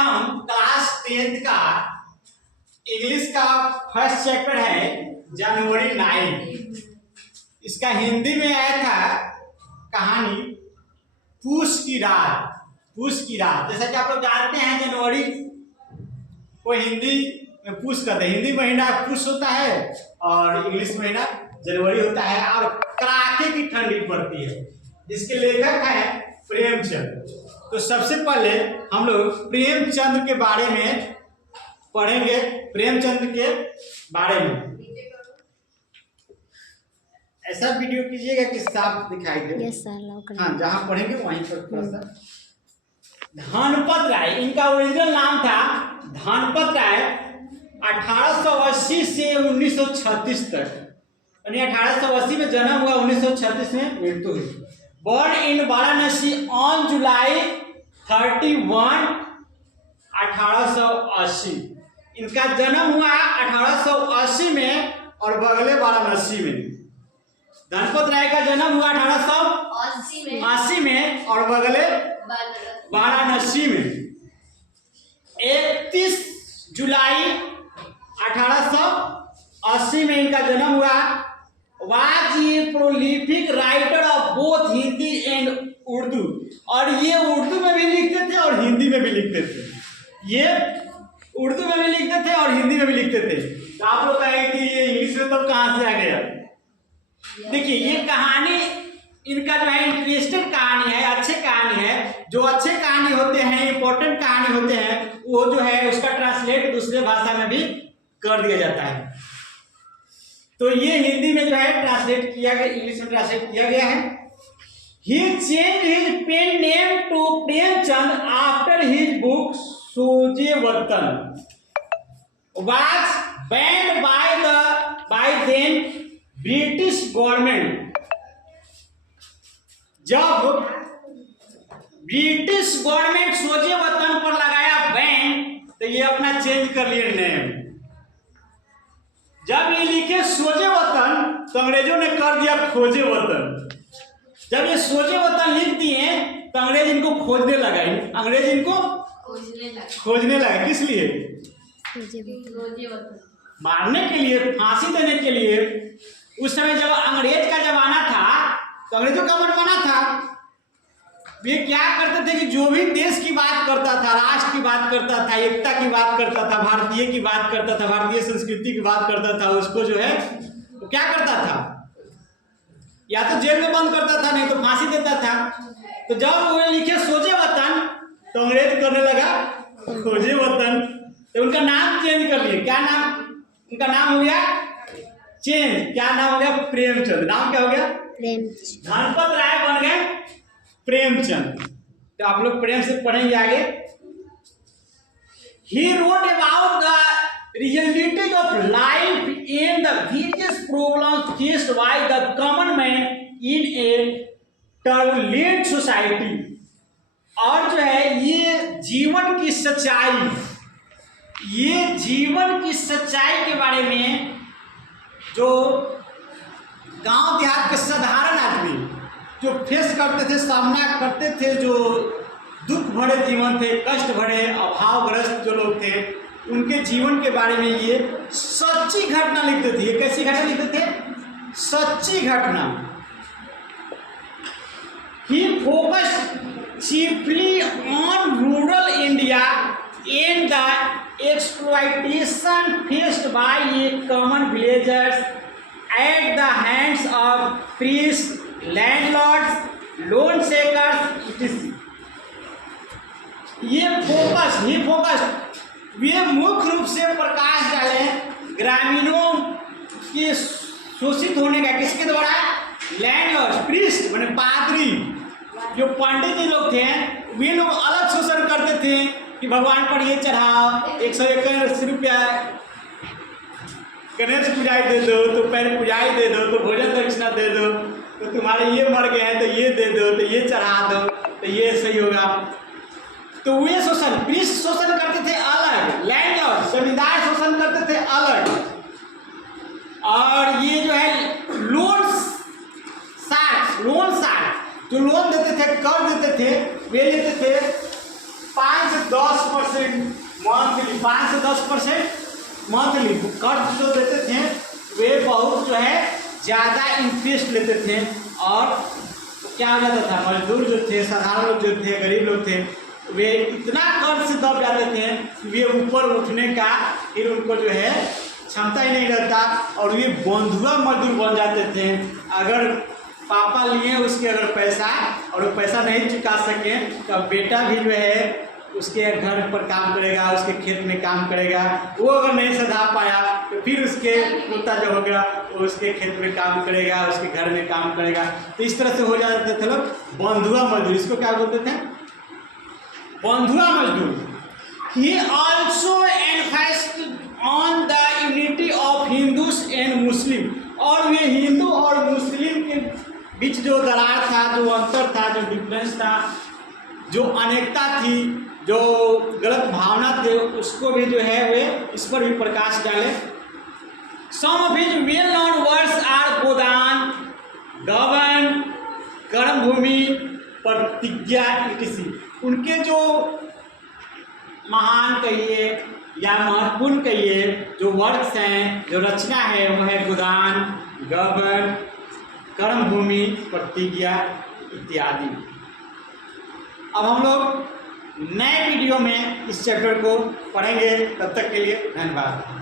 हम class 10th का English का फर्स्ट चैप्टर है जनवरी 9। इसका हिंदी में आया था कहानी पूस की रात। पूस की रात, जैसा कि आप लोग जानते हैं जनवरी को हिंदी में पूस कहते हैं। हिंदी महीना पूस होता है और इंग्लिश महीना जनवरी होता है और कड़ाके की ठंडी पड़ती है। इसके लेखक हैं प्रेमचंद। तो सबसे पहले हम लोग प्रेमचंद के बारे में पढ़ेंगे। प्रेमचंद के बारे में ऐसा वीडियो कीजिएगा कि साफ दिखाई दे। Yes sir. हाँ, जहाँ पढ़ेंगे वहीं पर थोड़ा सा। धनपत राय, इनका ओरिजिनल नाम था धनपत राय। 1880 से 1936 तक, यानी 1880 में जन्म हुआ, 1936 में मृत्यु हुई। Born in Varanasi on July 31, 1880। इनका जन्म हुआ 1880 में और बगले वाराणसी में। धनपत राय का जन्म हुआ 1880 में और बगले वाराणसी में। 31 जुलाई 1880 में इनका जन्म हुआ। वाज ये prolific writer of both Hindi and Urdu, और ये उर्दू में भी लिखते थे और हिंदी में भी लिखते थे। ये उर्दू में भी लिखते थे और हिंदी में भी लिखते थे। तो आप लोग कहेंगे कि ये इंग्लिश में तो कहाँ से आ गया। देखिए, ये कहानी इनका जो है इंटरेस्टेड कहानी है, अच्छे कहानी है। जो अच्छे कहानी होते हैं, इंपॉर्टेंट कहानी होते हैं, वो जो है उसका ट्रांसलेट दूसरे भाषा में भी कर दिया जाता है। तो ये हिंदी में जो है ट्रांसलेट किया गया, इंग्लिश में ट्रांसलेट किया गया है। He changed his pen name to Premchand after his book सोजे वतन was banned by then British government. जब ब्रिटिश गवर्नमेंट सोजे वतन पर लगाया बैन, तो ये अपना चेंज कर लिए नेम। जब ये लिखे सोजे वतन तो अंग्रेजों ने कर दिया खोजे वतन। जब ये सोजे वतन लिख दिए तो अंग्रेज इनको खोजने लगा। अंग्रेज इनको खोजने लगा। किस लिए? मारने के लिए, फांसी देने के लिए। उस समय जब अंग्रेज का जमाना था तो अंग्रेजों का मनमाना था। वे क्या करते थे कि जो भी देश की बात करता था, राष्ट्र की बात करता था, एकता की बात करता था, भारतीय की बात करता था, भारतीय संस्कृति की बात करता था, उसको जो है तो क्या करता था, या तो जेल में बंद करता था, नहीं तो फांसी देता था। तो जब वो लिखे सोजे वतन तो अंग्रेज करने लगा खोजे वतन। तो उनका नाम चेंज कर लिए। क्या नाम? उनका नाम हो गया चेंज। क्या नाम हो गया? प्रेमचंद। नाम क्या हो गया? प्रेमचंद। धनपत राय बन गए प्रेमचंद। तो आप लोग प्रेम से पढ़ेंगे आगे। He wrote about the realities of life and the various problems faced by the common man in a turbulent society। और जो है ये जीवन की सच्चाई, ये जीवन की सच्चाई के बारे में, जो गांव देहात के साधारण आदमी जो फेस करते थे, सामना करते थे, जो दुख भरे जीवन थे, कष्ट भरे, अभावग्रस्त जो लोग थे, उनके जीवन के बारे में ये सच्ची घटना लिखते थे। ये कैसी घटना लिखते थे? सच्ची घटना। He focused chiefly on rural India and the exploitation faced by common villagers at the hands of priests, landlords, loan seekers, etc। ये मुख्य रूप से प्रकाश डाले ग्रामीणों के शोषित होने का। किसके द्वारा? लैंडलॉर्ड, प्रीस्ट माने पादरी, जो पंडित जी लोग थे, वे लोग अलग शोषण करते थे कि भगवान पर ये चढ़ाओ, 121 रुपया गणेश पूजाई दे दो, तो पैर पूजाई दे दो, तो भोजन दक्षिणा दे दो, तो तुम्हारे ये मर गए हैं तो ये दे दो, तो ये चढ़ा दो, तो ये सही होगा। तो वे शोषण, प्रीस्ट शोषण करते थे अलग, लैंडलॉर्ड जमींदार शोषण करते थे अलग, और ये जो है लोन साठ जो लोन देते थे, कर देते थे, वे लेते थे 5 से 10% 10% मंथली, 5 से 10% मंथली कर्ज जो देते थे वे बहुत जो है ज़्यादा इंटरेस्ट लेते थे। और क्या हो जाता था, मजदूर जो थे, साधारण लोग जो थे, गरीब लोग थे, वे इतना कर्ज से दब जाते थे कि वे ऊपर उठने का फिर उनको जो है क्षमता ही नहीं रहता और वे बंधुआ मजदूर बन जाते थे। अगर पापा लिए उसके अगर पैसा और वो पैसा नहीं चुका सके तो बेटा भी जो है उसके घर पर काम करेगा, उसके खेत में काम करेगा। वो अगर नहीं सधा पाया तो फिर उसके पोता जो हो गया वो उसके खेत में काम करेगा, उसके घर में काम करेगा। तो इस तरह से हो जाते थे लोग बंधुआ मजदूर। इसको क्या बोलते थे, बंधुआ मजदूर। He also emphasized on the unity of Hindus and Muslim। और वे हिंदू और मुस्लिम के बीच जो दरार था, जो अंतर था, जो डिफरेंस था, जो अनेकता थी, जो गलत भावना थे, उसको भी जो है वे इस पर भी प्रकाश डाले। Some of his well known words are गोदान, गबन, कर्मभूमि, प्रतिज्ञा etc। उनके जो महान कहिए या महत्वपूर्ण कहिए जो वर्क्स हैं, जो रचना है, वो है गोदान, गबन, कर्मभूमि, प्रतिज्ञा इत्यादि। अब हम लोग नए वीडियो में इस चैप्टर को पढ़ेंगे। तब तक के लिए धन्यवाद।